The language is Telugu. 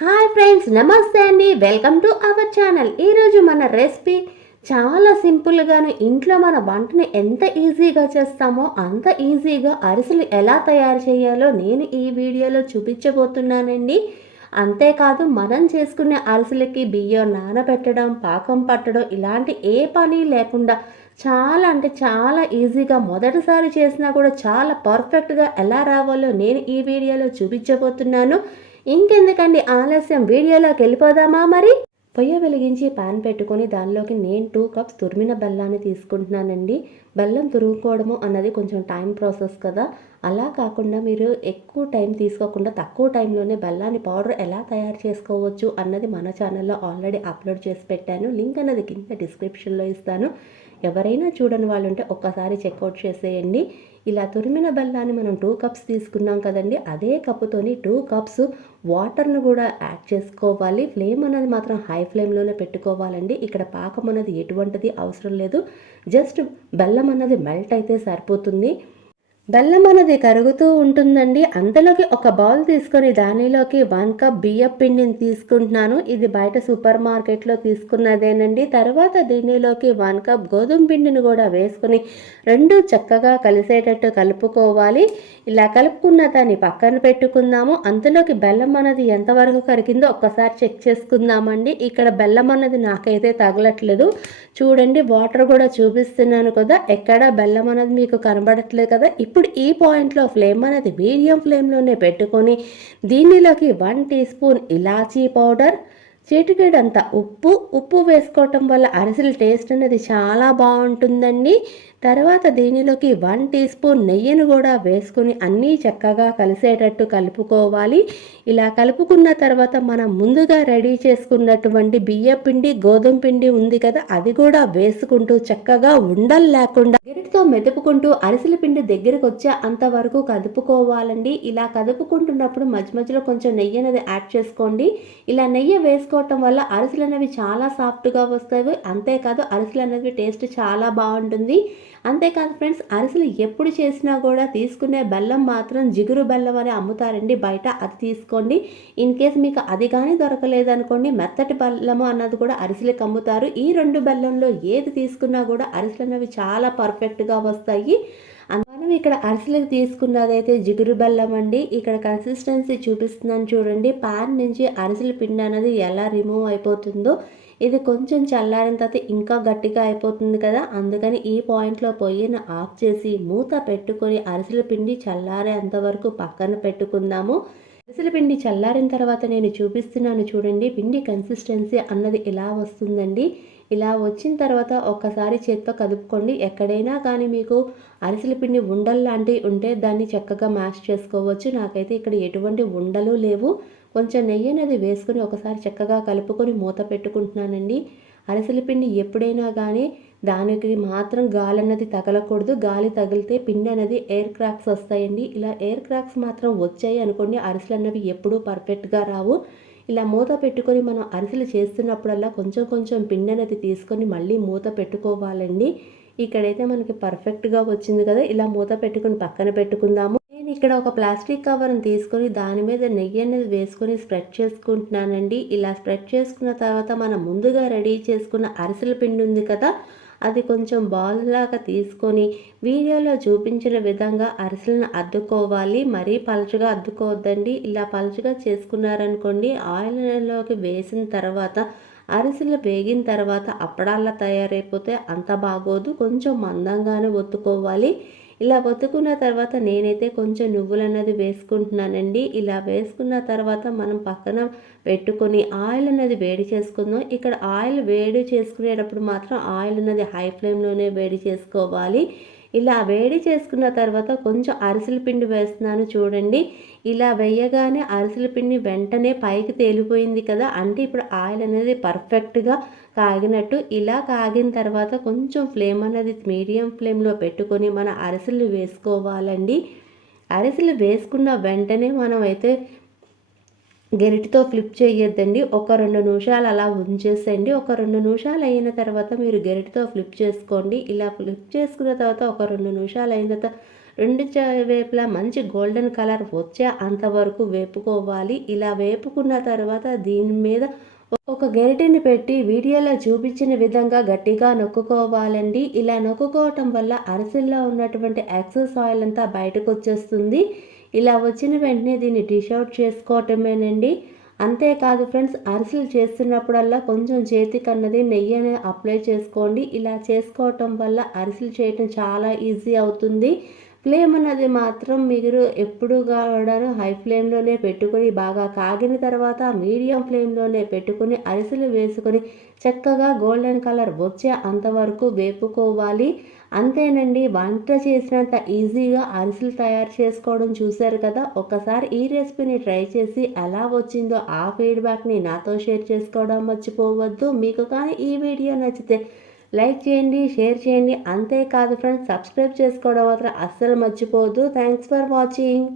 హాయ్ ఫ్రెండ్స్ నమస్తే అండి. వెల్కమ్ టు అవర్ ఛానల్ ఈరోజు మన రెసిపీ చాలా సింపుల్గాను ఇంట్లో మన వంటను ఎంత ఈజీగా చేస్తామో అంత ఈజీగా అరిసెలు ఎలా తయారు చేయాలో నేను ఈ వీడియోలో చూపించబోతున్నానండి. అంతేకాదు మనం చేసుకునే అరిసెలకి బియ్యం నానబెట్టడం పాకం పట్టడం ఇలాంటి ఏ పని లేకుండా చాలా అంటే చాలా ఈజీగా మొదటిసారి చేసినా కూడా చాలా పర్ఫెక్ట్గా ఎలా రావాలో నేను ఈ వీడియోలో చూపించబోతున్నాను. ఇంకెందుకండి ఆలస్యం? వీడియోలోకి వెళ్ళిపోదామా మరి? పొయ్య వెలిగించి పాన్ పెట్టుకొని దానిలోకి నేను టూ కప్స్ తురిమిన బెల్లాన్ని తీసుకుంటున్నానండి. బెల్లం తురుముకోవడము అన్నది కొంచెం టైం ప్రాసెస్ కదా. అలా కాకుండా మీరు ఎక్కువ టైం తీసుకోకుండా తక్కువ టైంలోనే బెల్లాన్ని పౌడర్ ఎలా తయారు చేసుకోవచ్చు అన్నది మన ఛానల్లో ఆల్రెడీ అప్లోడ్ చేసి పెట్టాను. లింక్ అన్నది కింద డిస్క్రిప్షన్లో ఇస్తాను. ఎవరైనా చూడని వాళ్ళు ఉంటే ఒక్కసారి చెక్అవుట్ చేసేయండి. ఇలా తురిమిన బెల్లాన్ని మనం టూ కప్స్ తీసుకున్నాం కదండి. అదే కప్పుతోని టూ కప్స్ వాటర్ను కూడా యాడ్ చేసుకోవాలి. ఫ్లేమ్ అనేది మాత్రం హై ఫ్లేమ్లోనే పెట్టుకోవాలండి. ఇక్కడ పాకం అనేది ఎటువంటిది అవసరం లేదు. జస్ట్ బెల్లం అన్నది మెల్ట్ అయితే సరిపోతుంది. బెల్లం అనేది కరుగుతూ ఉంటుందండి. అంతలోకి ఒక బౌల్ తీసుకొని దానిలోకి వన్ కప్ బియ్యం పిండిని తీసుకుంటున్నాను. ఇది బయట సూపర్ మార్కెట్లో తీసుకున్నదేనండి. తర్వాత దీనిలోకి వన్ కప్ గోధుమ పిండిని కూడా వేసుకుని రెండు చక్కగా కలిసేటట్టు కలుపుకోవాలి. ఇలా కలుపుకున్న దాన్ని పక్కన పెట్టుకుందాము. అంతలోకి బెల్లం అనేది ఎంతవరకు కరిగిందో ఒక్కసారి చెక్ చేసుకుందామండి. ఇక్కడ బెల్లం అన్నది నాకైతే తగలట్లేదు. చూడండి వాటర్ కూడా చూపిస్తున్నాను కదా. ఎక్కడ బెల్లం అనేది మీకు కనబడట్లేదు కదా. ఇప్పుడు ఈ పాయింట్లో ఫ్లేమ్ అనేది మీడియం ఫ్లేమ్లోనే పెట్టుకొని దీనిలోకి వన్ టీ స్పూన్ ఇలాచీ పౌడర్ చిటికెడంత ఉప్పు ఉప్పు వేసుకోవటం వల్ల అరిసెల టేస్ట్ అనేది చాలా బాగుంటుందండి. తర్వాత దీనిలోకి వన్ టీ స్పూన్ నెయ్యిని కూడా వేసుకుని అన్నీ చక్కగా కలిసేటట్టు కలుపుకోవాలి. ఇలా కలుపుకున్న తర్వాత మనం ముందుగా రెడీ చేసుకున్నటువంటి బియ్య పిండి గోధుమ పిండి ఉంది కదా అది కూడా వేసుకుంటూ చక్కగా ఉండలు లేకుండా గిరిటితో మెదుపుకుంటూ అరిసెల పిండి దగ్గరకు వచ్చే అంతవరకు కదుపుకోవాలండి. ఇలా కదుపుకుంటున్నప్పుడు మధ్య మధ్యలో కొంచెం నెయ్యి అనేది యాడ్ చేసుకోండి. ఇలా నెయ్యి వేసుకోవటం వల్ల అరిసెలు అనేవి చాలా సాఫ్ట్గా వస్తాయి. అంతేకాదు అరిసెలు అనేవి టేస్ట్ చాలా బాగుంటుంది. అంతేకాదు ఫ్రెండ్స్ అరిసెలు ఎప్పుడు చేసినా కూడా తీసుకునే బెల్లం మాత్రం జిగురు బెల్లం అని అమ్ముతారండి. బయట అది తీసుకోండి. ఇన్ కేస్ మీకు అది కానీ దొరకలేదనుకోండి మెత్తటి బెల్లము అన్నది కూడా అరిసెలకు అమ్ముతారు. ఈ రెండు బెల్లంలో ఏది తీసుకున్నా కూడా అరిసెలు అనేవి చాలా పర్ఫెక్ట్గా వస్తాయి. మనం ఇక్కడ అరిసెలకు తీసుకున్నదైతే జిగురు బెల్లం అండి. ఇక్కడ కన్సిస్టెన్సీ చూపిస్తున్నాను చూడండి. పాన్ నుంచి అరిసెల పిండి అనేది ఎలా రిమూవ్ అయిపోతుందో ఇది కొంచెం చల్లారిన తర్వాత ఇంకా గట్టిగా అయిపోతుంది కదా. అందుకని ఈ పాయింట్లో పొయ్యిని ఆఫ్ చేసి మూత పెట్టుకొని అరిసెల పిండి చల్లారేంత వరకు పక్కన పెట్టుకుందాము. అరిసెల పిండి చల్లారిన తర్వాత నేను చూపిస్తున్నాను చూడండి. పిండి కన్సిస్టెన్సీ అన్నది ఇలా వస్తుందండి. ఇలా వచ్చిన తర్వాత ఒక్కసారి చేత్తో కదుపుకోండి. ఎక్కడైనా కానీ మీకు అరిసెల పిండి ఉండల్లాంటివి ఉంటే దాన్ని చక్కగా మ్యాష్ చేసుకోవచ్చు. నాకైతే ఇక్కడ ఎటువంటి ఉండలు లేవు. కొంచెం నెయ్యి అనేది వేసుకొని ఒకసారి చక్కగా కలుపుకొని మూత పెట్టుకుంటున్నానండి. అరిసెల పిండి ఎప్పుడైనా కానీ దానికి మాత్రం గాలి అన్నది తగలకూడదు. గాలి తగిలితే పిండి అనేది ఎయిర్ క్రాక్స్ వస్తాయండి. ఇలా ఎయిర్ క్రాక్స్ మాత్రం వచ్చాయి అనుకోండి అరిసెలు అన్నవి ఎప్పుడూ పర్ఫెక్ట్గా రావు. ఇలా మూత పెట్టుకొని మనం అరిసెలు చేస్తున్నప్పుడల్లా కొంచెం కొంచెం పిండి అనేది తీసుకొని మళ్ళీ మూత పెట్టుకోవాలండి. ఇక్కడైతే మనకి పర్ఫెక్ట్గా వచ్చింది కదా ఇలా మూత పెట్టుకొని పక్కన పెట్టుకుందాము. నేను ఇక్కడ ఒక ప్లాస్టిక్ కవర్ని తీసుకొని దాని మీద నెయ్యి అనేది వేసుకొని స్ప్రెడ్ చేసుకుంటున్నానండి. ఇలా స్ప్రెడ్ చేసుకున్న తర్వాత మనం ముందుగా రెడీ చేసుకున్న అరిసెల పిండి ఉంది కదా అది కొంచెం బాల్ లాగా తీసుకొని వీడియోలో చూపించిన విధంగా అరిసెలను అద్దుకోవాలి. మరీ పలుచగా అద్దుకోవద్దండి. ఇలా పలుచగా చేసుకున్నారనుకోండి ఆయిల్లోకి వేసిన తర్వాత అరిసెలు వేగిన తర్వాత అప్పడాల్లా తయారైపోతే అంత బాగోదు. కొంచెం మందంగానే ఒత్తుకోవాలి. ఇలా ఒత్తుకున్న తర్వాత నేనైతే కొంచెం నువ్వులన్నది వేసుకుంటున్నానండి. ఇలా వేసుకున్న తర్వాత మనం పక్కన పెట్టుకొని ఆయిల్ అనేది వేడి చేసుకుందాం. ఇక్కడ ఆయిల్ వేడి చేసుకునేటప్పుడు మాత్రం ఆయిల్ అనేది హై ఫ్లేమ్లోనే వేడి చేసుకోవాలి. ఇలా వేడి చేసుకున్న తర్వాత కొంచెం అరిసెల పిండి వేస్తున్నాను చూడండి. ఇలా వేయగానే అరిసెల పిండి వెంటనే పైకి తేలిపోయింది కదా అంటే ఇప్పుడు ఆయిల్ అనేది పర్ఫెక్ట్గా కాగినట్టు ఇలా కాగిన తర్వాత కొంచెం ఫ్లేమ్ అనేది మీడియం ఫ్లేమ్లో పెట్టుకొని మన అరిసెలు వేసుకోవాలండి. అరిసెలు వేసుకున్న వెంటనే మనం అయితే గరిటితో ఫ్లిప్ చేయొద్దండి. ఒక రెండు నిమిషాలు అలా ఉంచేసేయండి. ఒక రెండు నిమిషాలు అయిన తర్వాత మీరు గరిటితో ఫ్లిప్ చేసుకోండి. ఇలా ఫ్లిప్ చేసుకున్న తర్వాత ఒక రెండు నిమిషాలు అయిన తర్వాత రెండు వేపులా మంచి గోల్డెన్ కలర్ వచ్చే అంతవరకు వేపుకోవాలి. ఇలా వేపుకున్న తర్వాత దీని మీద ఒక గరిటెని పెట్టి వీడియోలో చూపించిన విధంగా గట్టిగా నొక్కుకోవాలండి. ఇలా నొక్కుకోవటం వల్ల అరిసెల్లో ఉన్నటువంటి ఎక్సెస్ ఆయిల్ అంతా బయటకు వచ్చేస్తుంది. ఇలా వచ్చిన వెంటనే దీన్ని డిష్ అవుట్ చేసుకోవటమేనండి. అంతేకాదు ఫ్రెండ్స్ అరిసెలు చేస్తున్నప్పుడల్లా కొంచెం చేతికి అన్నది నెయ్యి అనేది అప్లై చేసుకోండి. ఇలా చేసుకోవటం వల్ల అరిసెలు చేయటం చాలా ఈజీ అవుతుంది. ఫ్లేమ్ అన్నది మాత్రం మీరు ఎప్పుడు కూడా హై ఫ్లేమ్లోనే పెట్టుకొని బాగా కాగిన తర్వాత మీడియం ఫ్లేమ్లోనే పెట్టుకుని అరిసెలు వేసుకొని చక్కగా గోల్డెన్ కలర్ వచ్చే అంతవరకు వేపుకోవాలి. అంతేనండి వంట చేసినంత ఈజీగా అరిసెలు తయారు చేసుకోవడం చూశారు కదా? ఒకసారి ఈ రెసిపీని ట్రై చేసి ఎలా వచ్చిందో ఆ ఫీడ్బ్యాక్ని నాతో షేర్ చేసుకోవడం మర్చిపోవద్దు. మీకు కానీ ఈ వీడియో నచ్చితే లైక్ చేయండి షేర్ చేయండి. అంతేకాదు ఫ్రెండ్స్ సబ్స్క్రైబ్ చేసుకోవడం మాత్రం అస్సలు మర్చిపోవద్దు. Thanks for watching.